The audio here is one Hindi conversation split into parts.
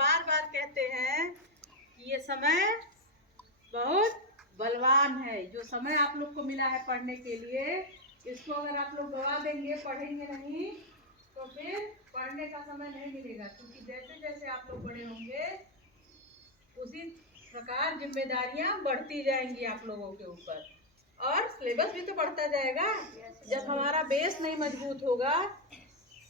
बार बार कहते हैं कि ये समय बहुत बलवान है। जो समय आप लोग को मिला है पढ़ने के लिए, इसको अगर आप लोग गवा देंगे, पढ़ेंगे नहीं, तो फिर पढ़ने का समय नहीं मिलेगा। क्योंकि जैसे जैसे आप लोग बड़े होंगे उसी प्रकार जिम्मेदारियां बढ़ती जाएंगी आप लोगों के ऊपर, और सिलेबस भी तो बढ़ता जाएगा। जब हमारा बेस नहीं मजबूत होगा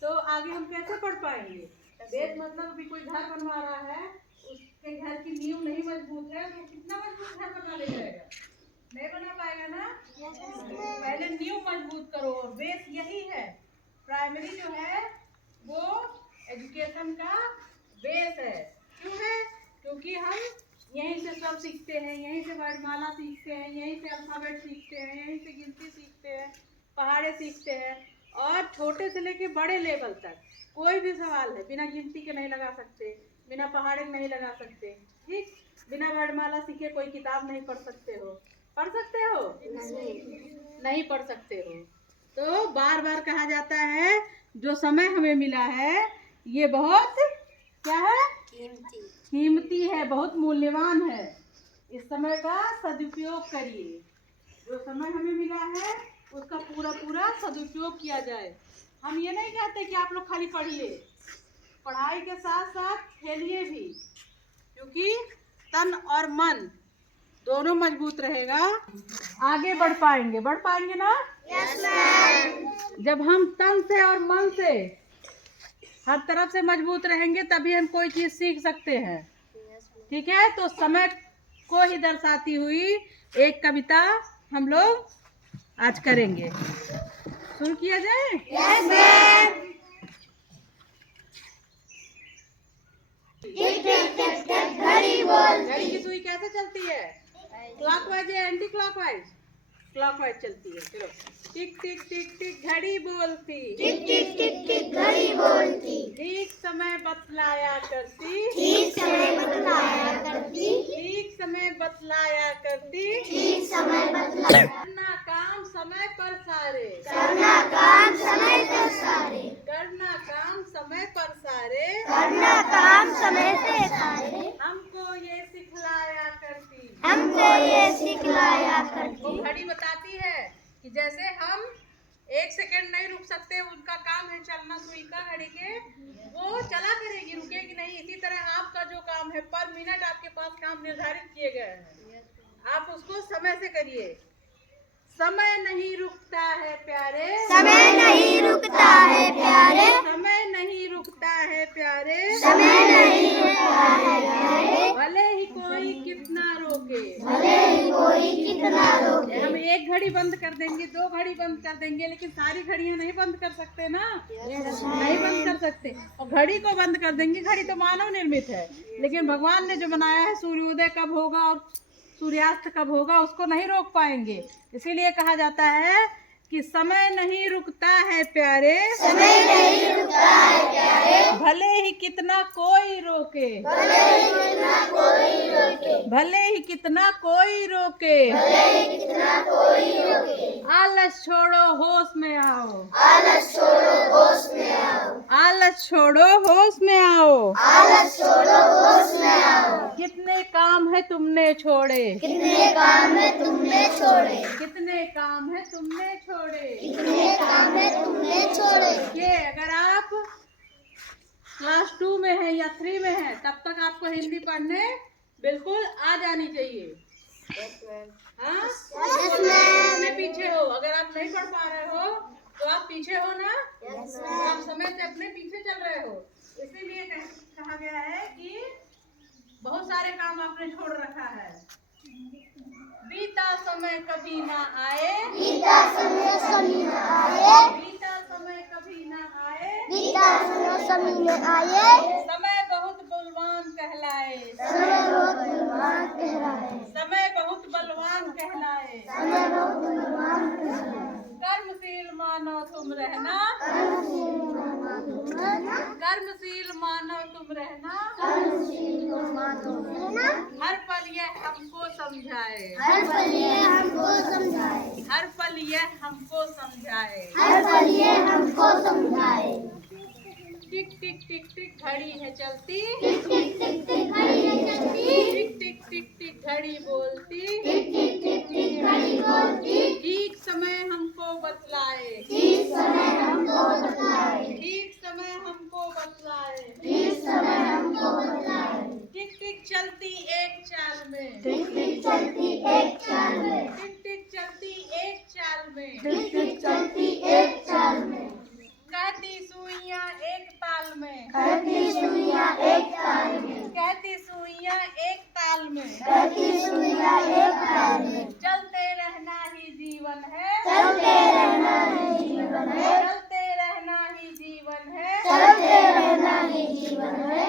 तो आगे हम कैसे पढ़ पाएंगे। बेस मतलब अभी कोई घर बनवा रहा है, उसके घर की नींव नहीं मजबूत है तो कितना मजबूत घर बना ले जाएगा, नहीं बना पाएगा ना। पहले नींव मजबूत करो, बेस यही है। प्राइमरी जो है वो एजुकेशन का बेस है। क्यों है? क्योंकि हम यहीं से सब सीखते हैं, यहीं से वर्णमाला सीखते हैं, यहीं से अल्फाबेट सीखते हैं, यहीं से गिनती सीखते हैं, पहाड़े सीखते हैं, और छोटे से लेके बड़े लेवल तक कोई भी सवाल है बिना गिनती के नहीं लगा सकते, बिना पहाड़े के नहीं लगा सकते, ठीक। बिना वर्णमाला सीखे कोई किताब नहीं पढ़ सकते हो। पढ़ सकते हो? नहीं पढ़ सकते हो। तो बार बार कहा जाता है जो समय हमें मिला है ये बहुत क्या है? कीमती है, बहुत मूल्यवान है। इस समय का सदुपयोग करिए। जो समय हमें मिला है उसका पूरा पूरा सदुपयोग किया जाए। हम ये नहीं कहते कि आप लोग खाली पढ़िए, पढ़ाई के साथ साथ खेलिए भी, क्योंकि तन और मन दोनों मजबूत रहेगा, आगे बढ़ पाएंगे ना। Yes ma'am. जब हम तन से और मन से हर तरफ से मजबूत रहेंगे तभी हम कोई चीज सीख सकते हैं, ठीक है। तो समय को ही दर्शाती हुई एक कविता हम लोग आज करेंगे। शुरू किया जाए? Yes ma'am. घड़ी की सुई कैसे चलती है? क्लॉकवाइज या एंटी क्लॉकवाइज? क्लॉकवाइज चलती है। चलो, टिक टिक टिक टिक घड़ी बोलती, टिक टिक टिक टिक घड़ी बोलती, ठीक समय बतलाया करती, ठीक समय बतलाया करती, ठीक समय बतलाया करती, ठीक समय बतलाया, करना काम समय पर सारे, करना काम समय पर सारे, करना काम समय पर सारे, करना काम समय से सारे, हमको ये सिखलाया करती, हमको ये सिखलाया करती। घड़ी बताती है कि जैसे हम एक सेकंड नहीं रुक सकते, उनका काम है चलना सुई का घड़ी के, वो चला करेगी, रुकेगी नहीं। इसी तरह आपका जो काम है पर मिनट आपके पास काम निर्धारित किए गए हैं, आप उसको समय से करिए। समय नहीं रुकता है प्यारे, समय नहीं रुकता है प्यारे, समय नहीं रुकता है प्यारे, समय नहीं रुकता है प्यारे, भले ही कोई कितना रोके, भले ही कोई कितना रोके। हम एक घड़ी बंद कर देंगे, दो घड़ी बंद कर देंगे, लेकिन सारी घड़ियां नहीं बंद कर सकते ना। नहीं बंद कर सकते। और घड़ी को बंद कर देंगे, घड़ी तो मानव निर्मित है, लेकिन भगवान ने जो बनाया है सूर्योदय कब होगा और सूर्यास्त कब होगा उसको नहीं रोक पाएंगे। इसीलिए कहा जाता है कि समय नहीं रुकता है प्यारे, समय नहीं रुकता है प्यारे, भले ही कितना कोई रोके, भले ही कितना कोई रोके, भले ही कितना कोई रोके, भले ही कितना कोई रोके। आलस छोड़ो होश में आओ, आलस छोड़ो होश में आओ, आलस छोड़ो होश में आओ, आलस छोड़ो होश में आओ। कितने काम है तुमने छोड़े, कितने काम है तुमने छोड़े, कितने काम है तुमने छोड़े, कितने काम है तुमने छोड़े। ये अगर आप क्लास 2 में है या 3 में है तब तक आपको हिंदी पढ़ने बिल्कुल आ जानी चाहिए। हाँ, अपने पीछे हो। अगर आप नहीं पढ़ पा रहे हो तो आप पीछे हो ना, आप समय से अपने पीछे चल रहे हो। इसीलिए कहा गया है कि बहुत सारे काम आपने छोड़ रखा है। बीता समय कभी ना आए, बीता समय कभी ना आए, बीता समय कभी ना आए, बीता समय कभी ना आए। समय बहुत बलवान कहलाए, समय बहुत बलवान कहलाए, समय बहुत बलवान कहलाए, समय बहुत बलवान कहलाए। कर्मशील मानो तुम रहना, कर्मशील मानो तुम रहना, कर्मशील मानो तुम रहना, कर्मशील मानो तुम रहना। हर पल यह हमको समझाए, हर पल यह हमको समझाए, हर पल यह हमको समझाए, हर पल यह हमको समझाए। टिक टिक टिक टिक घड़ी है चलती, टिक टिक टिक घड़ी बोलती, टिक टिक टिक टिक घड़ी बोलती, ठीक समय हमको बतलाए, ठीक समय हमको बतलाए, ठीक समय हमको बतलाए, ठीक समय हमको बतलाए। टिक टिक चलती एक चाल में, टिक टिक चलती एक चाल में, टिक टिक चलती एक चाल में, टिक टिक चलती एक चाल में, कहती सुइयां एक ताल में, कहती सुइयां एक ताल में, कहती सुइयां एक ताल में, कहती सुइयां एक ताल में। चलते रहना ही जीवन है, चलते रहना ही जीवन है, चलते रहना ही जीवन है, चलते रहना ही जीवन है,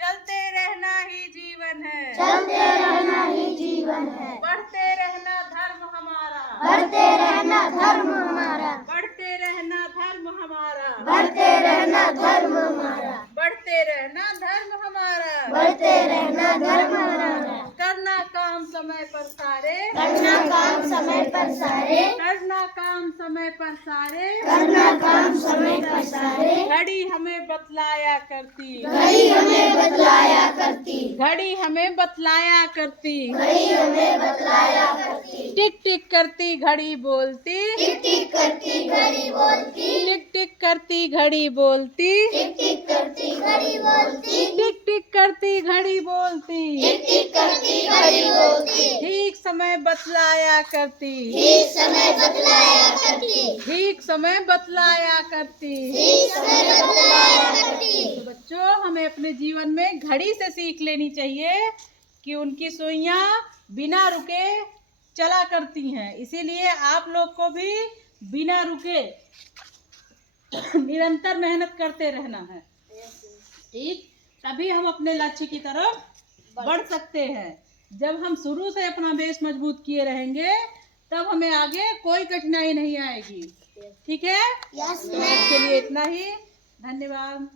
चलते रहना ही जीवन है, चलते रहना ही जीवन है। बढ़ते रहना धर्म हमारा, बढ़ते रहना धर्म हमारा, बढ़ते रहना धर्म हमारा, बढ़ते रहना धर्म हमारा, बढ़ते रहना धर्म हमारा, बढ़ते रहना धर्म हमारा। करना काम समय पर सारे, करना काम समय पर सारे, करना काम समय पर सारे, करना काम समय पर सारे। घड़ी हमें बतलाया करती, घड़ी हमें बतलाया करती, घड़ी हमें बतलाया करती, घड़ी हमें बतलाया करती। टिक टिक करती घड़ी बोलती, टिक टिक करती घड़ी बोलती, टिक टिक करती घड़ी बोलती, टिक टिक करती घड़ी बोलती, टिक टिक करती घड़ी बोलती, टिक टिक करती घड़ी बोलती, ठीक समय बतलाया करती, ठीक समय बतलाया करती, ठीक समय बतलाया करती। ठीक समय बतलाया करती। तो बच्चों, हमें अपने जीवन में घड़ी से सीख लेनी चाहिए कि उनकी सुइयां बिना रुके चला करती हैं। इसीलिए आप लोग को भी बिना रुके निरंतर मेहनत करते रहना है, ठीक? तभी हम अपने लक्ष्य की तरफ बढ़ सकते हैं। जब हम शुरू से अपना बेस मजबूत किए रहेंगे तब हमें आगे कोई कठिनाई नहीं आएगी, ठीक है? यस तो आज के लिए इतना ही, धन्यवाद।